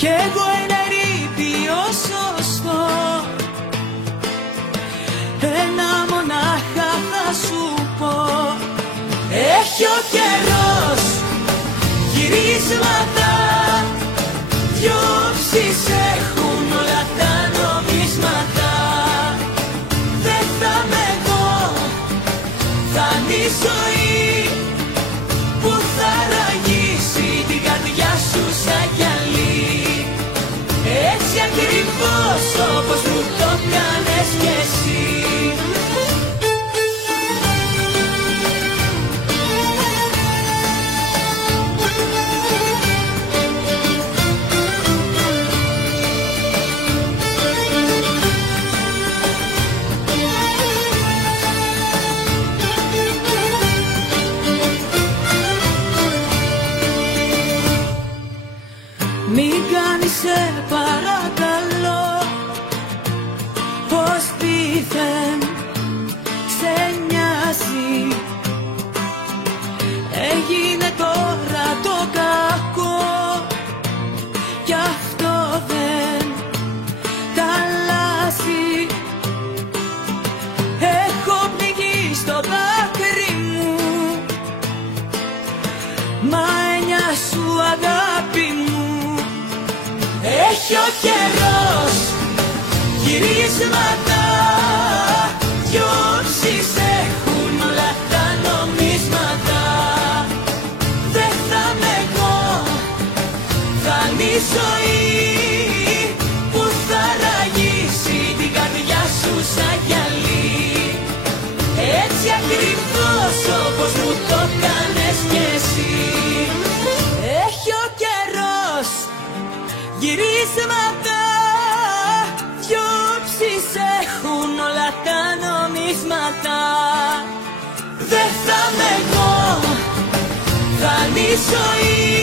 κι εγώ ένα ερείπιο σωστό. Ένα μονάχα θα σου πω. Έχει ο καιρός γυρίσματα, διώξεις έχουν όλα τα νομίσματα. Δεν θα με εγώ, θα είναι η ζωή που θα ραγίσει την καρδιά σου σαν γυαλί. Έτσι ακριβώς όπως μου το κάνες κι εσύ. Μην κάνεις σε παρακαλώ πως πείθεν σε νοιάζει. Έγινε τώρα το κακό κι αυτό δεν τα αλλάζει. Έχω πνιγεί στο δάκρυ μου, μα έννοια σου αγάπη μου. Έχει ο καιρός γυρίσματα, διώξεις έχουν όλα τα νομίσματα. Δεν θα με εγώ, θα είναι η ζωή που θα ραγίσει την καρδιά σου σαν γυαλί. Έτσι ακριβώς όπως μου το κάνες κι εσύ. Έχει ο καιρός γυρίσματα, διώξεις έχουν όλα τα νομίσματα. Δεν θα με εγώ, θα είναι η ζωή